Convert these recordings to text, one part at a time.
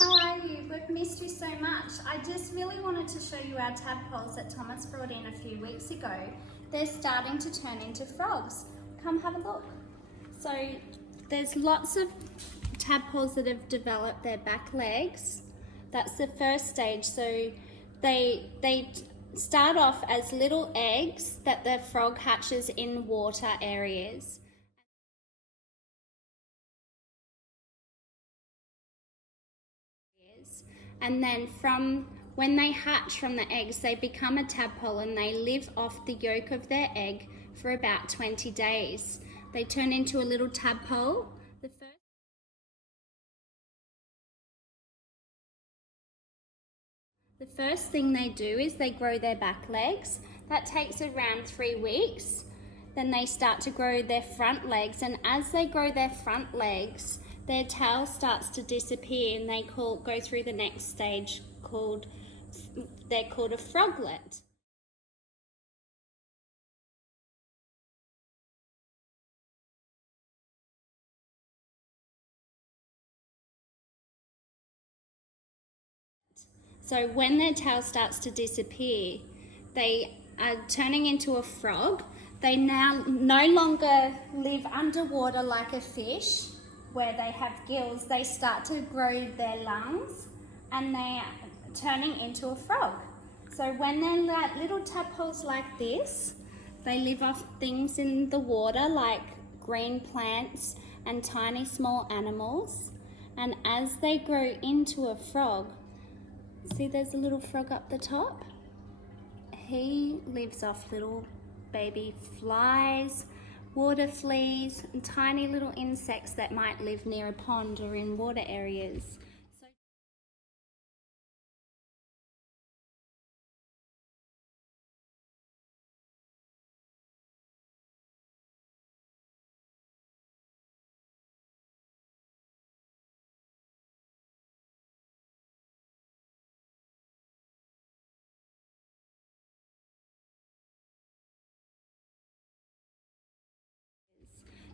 how are you? We've missed you so much. I just really wanted to show you our tadpoles that Thomas brought in a few weeks ago. They're starting to turn into frogs. Come have a look. So there's lots of tadpoles that have developed their back legs. That's the first stage. So they start off as little eggs that the frog hatches in water areas. And then from when they hatch from the eggs, they become a tadpole and they live off the yolk of their egg for about 20 days. They turn into a little tadpole. The first thing they do is they grow their back legs. That takes around 3 weeks. Then they start to grow their front legs, and as they grow their front legs, their tail starts to disappear and they go through the next stage they're called a froglet. So when their tail starts to disappear, they are turning into a frog. They now no longer live underwater like a fish, where they have gills. They start to grow their lungs and they are turning into a frog. So when they're little tadpoles like this, they live off things in the water like green plants and tiny small animals. And as they grow into a frog, see there's a little frog up the top? He lives off little baby flies, water fleas, and tiny little insects that might live near a pond or in water areas.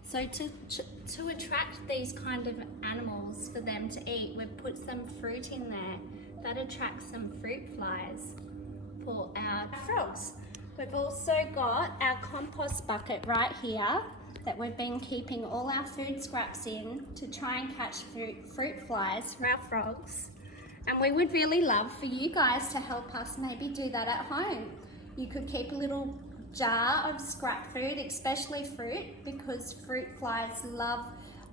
So to attract these kind of animals for them to eat, we've put some fruit in there that attracts some fruit flies for our frogs. We've also got our compost bucket right here that we've been keeping all our food scraps in to try and catch fruit flies for our frogs. And we would really love for you guys to help us maybe do that at home. You could keep a little jar of scrap food, especially fruit, because fruit flies love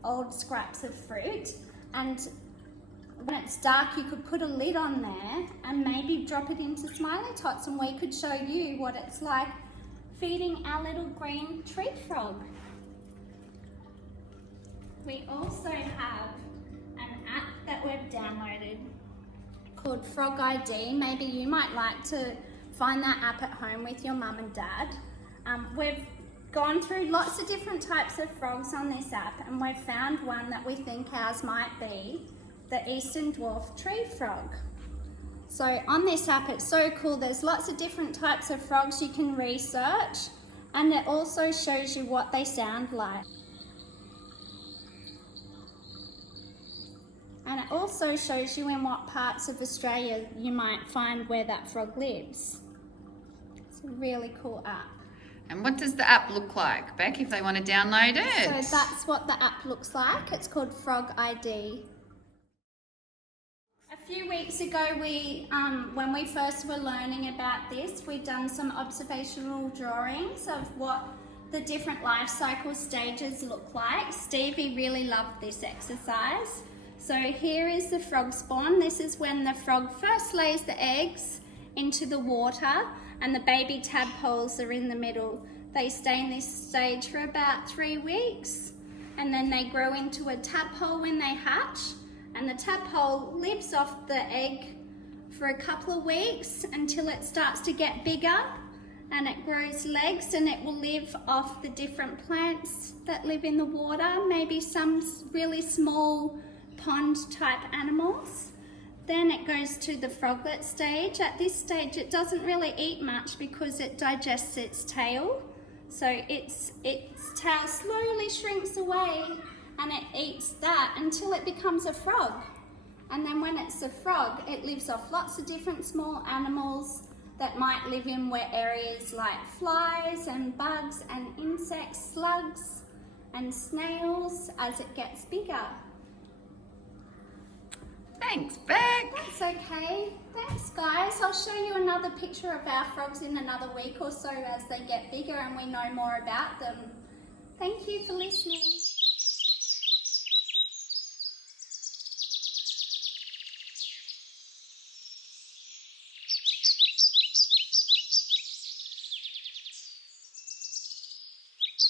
old scraps of fruit. And when it's dark, you could put a lid on there and maybe drop it into Smiley Tots, and we could show you what it's like feeding our little green tree frog. We also have an app that we've downloaded called Frog ID. Maybe you might like to find that app at home with your mum and dad. We've gone through lots of different types of frogs on this app, and we've found one that we think ours might be, the Eastern Dwarf Tree Frog. So on this app, it's so cool. There's lots of different types of frogs you can research, and it also shows you what they sound like. And it also shows you in what parts of Australia you might find where that frog lives. It's a really cool app. And what does the app look like, Beck, if they want to download it? So that's what the app looks like. It's called Frog ID. A few weeks ago, when we first were learning about this, we'd done some observational drawings of what the different life cycle stages look like. Stevie really loved this exercise. So here is the frog spawn. This is when the frog first lays the eggs into the water and the baby tadpoles are in the middle. They stay in this stage for about 3 weeks, and then they grow into a tadpole when they hatch, and the tadpole lives off the egg for a couple of weeks until it starts to get bigger and it grows legs, and it will live off the different plants that live in the water, maybe some really small pond type animals. Then it goes to the froglet stage. At this stage it doesn't really eat much because it digests its tail. So its tail slowly shrinks away and it eats that until it becomes a frog. And then when it's a frog, it lives off lots of different small animals that might live in wet areas like flies and bugs and insects, slugs and snails as it gets bigger. Thanks, Beck. That's okay. Thanks, guys. I'll show you another picture of our frogs in another week or so as they get bigger and we know more about them. Thank you for listening.